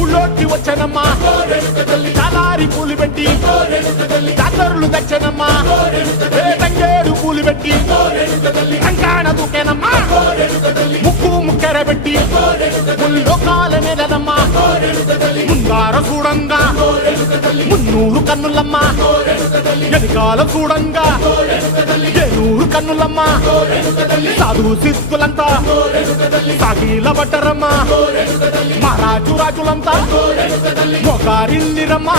ఊళ్ళోకి వచ్చనమ్మా చాలారి పూలు పెట్టి జాతరులు తెచ్చనమ్మా తంగేడు పూలు పెట్టి కంకాణ దూకేనమ్మా ముక్కు ముక్కెర పెట్టి ముల్లోకాల నెలనమ్మా ముందార చూడంగా మున్నూరు కన్నులమ్మా ఎనకాల చూడంగా ఏనూరు కన్నులమ్మా సాధువు సిద్ధులంతా సాగిల బట్టరమ్మా మహారాజు రాజులంతా మొగారిల్లిరమ్మా